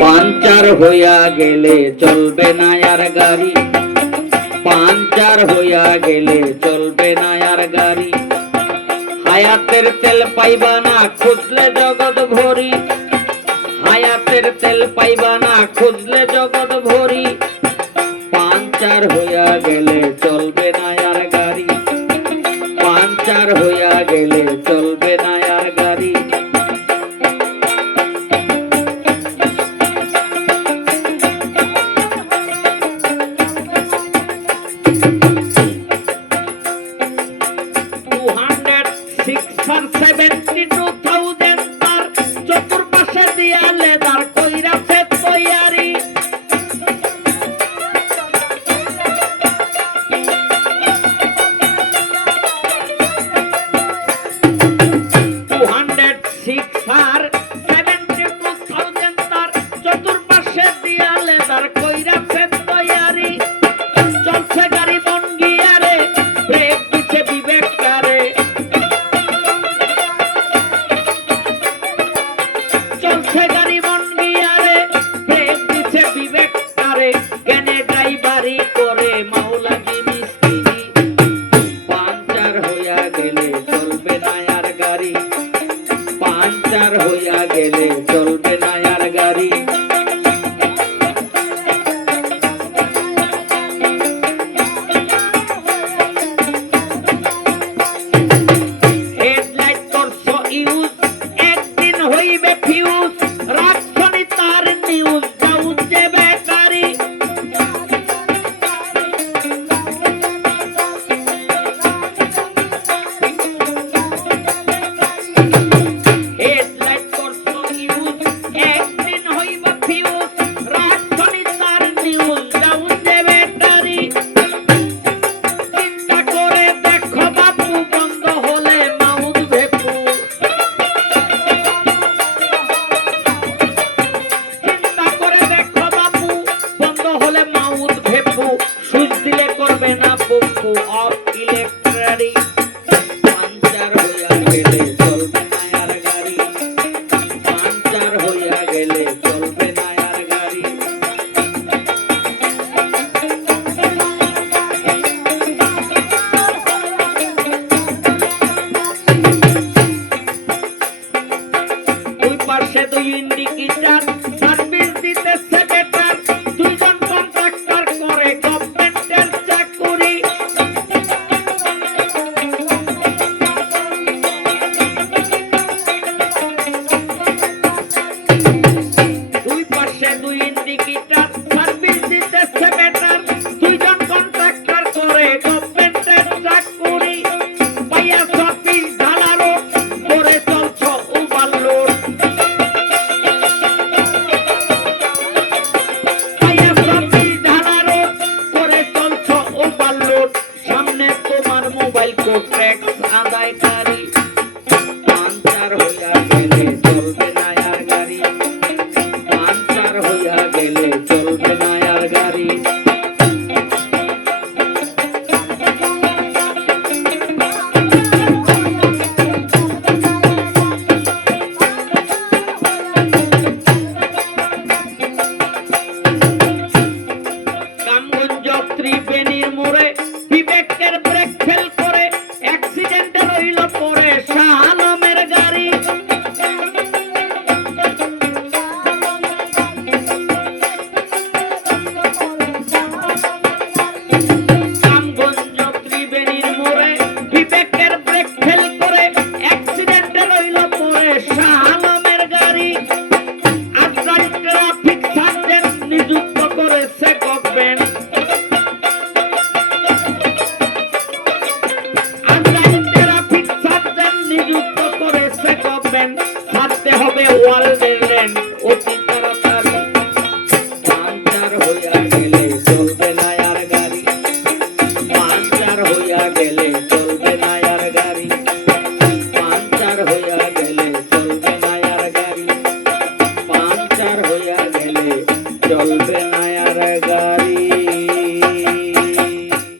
Puncture হইয়া গেলে চলবে না আর গাড়ি, পাঞ্চার হইয়া গেলে চলবে না আর গাড়ি। হায়াতের তেল পাইবা না খুঁজলে জগৎ ভরি, হায়াতের তেল পাইবা না খুঁজলে জগৎ ভরি। পাঞ্চার হইয়া গেলে চলবে না আর গাড়ি, পাঞ্চার হইয়া গেলে চলবে না আর গাড়ি। 72,000 তার চতুর্পাশে দিয়ালে দাঁড় কইরাছে তৈয়ারি। 72,000 তার চতুর্পাশে দিয়ালে দাঁড় কইরাছে তৈয়ারি। চলছে গাড়ি মন গিয়ারে, ব্রেক দিচ্ছে বিবেক কারে। চলছে গাড়ি মন গিয়ারে, ব্রেক দিচ্ছে বিবেক কারে। জ্ঞানে ড্রাইভারি করে মাওলাজি মিস্ত্রি। পাঞ্চার হইয়া গেলে চলবে না আর গাড়ি, পাঞ্চার হইয়া গেলে চলবে না আর গাড়ি। হেডলাইট করছো ইউজ, একদিন হইবে ফিউজ। রাখছনি তার নিউজ, যাউজ যে বেকারি। হেডলাইট করছো ইউজ, একদিন হইবে ফিউজ। রাখছনি তার নিউজ, যাউজ যে বেকারি। চিন্তা করে দেখো বাপু, বন্ধ হলে মাউথ ভেপু। চিন্তা করে দেখো বাপু, বন্ধ হলে মাউথ ভেপু। সুইচ দিলে করবে না পপু, অফ ইলেকট্রিক। পাঞ্চার হইয়া গেলে চলবে না আর গাড়ি, পাঞ্চার হইয়া গেলে চলবে না আর গাড়ি। দুই পাশে দুই ইন্ডিকেটর, সার্ভিস দিতেছে বেটার। দুইজন কন্ট্রাক্টর করে গভর্নমেন্টের চাকুরি। দুই পাশে দুই ইন্ডিকেটর, সার্ভিস দিতেছে বেটার। দুইজন কন্ট্রাক্টর করে গভর্নমেন্টের চাকুরি। পাইয়া সফিস ঢালা রোড, করে চলছো ওভারলোড। পাইয়া সফিস ঢালা রোড, করে চলছো ওভারলোড। সামনে তোমার মোবাইল কোড ট্যাক্স আদায়কারী। পাঞ্চার হইয়া গেলে চলবে না আর গাড়ি, পাঞ্চার হইয়া গেলে চলবে না আর গাড়ি। কামগঞ্জ ত্রিবেণীর মোড়ে বিবেকের ব্রেক ফেল করে অ্যাক্সিডেন্টে রইল পরে শাহ আলমের গাড়ি। কামগঞ্জ ত্রিবেণীর মোড়ে বিবেকের ব্রেক ফেল করে অ্যাক্সিডেন্টে রইল পরে শাহ আলমের গাড়ি। আজরাইল ট্রাফিক সার্জেন্ট নিযুক্ত করেছে গভর্নমেন্ট। আজরাইল ট্রাফিক সার্জেন্ট নিযুক্ত করেছে গভর্নমেন্ট। ছাড়তে হবে ওয়ার্ল্ডের ল্যান্ড অতি তাড়াতাড়ি। পাঞ্চার হইয়া গেলে চলবে না আর গাড়ি, পাঞ্চার হইয়া গেলে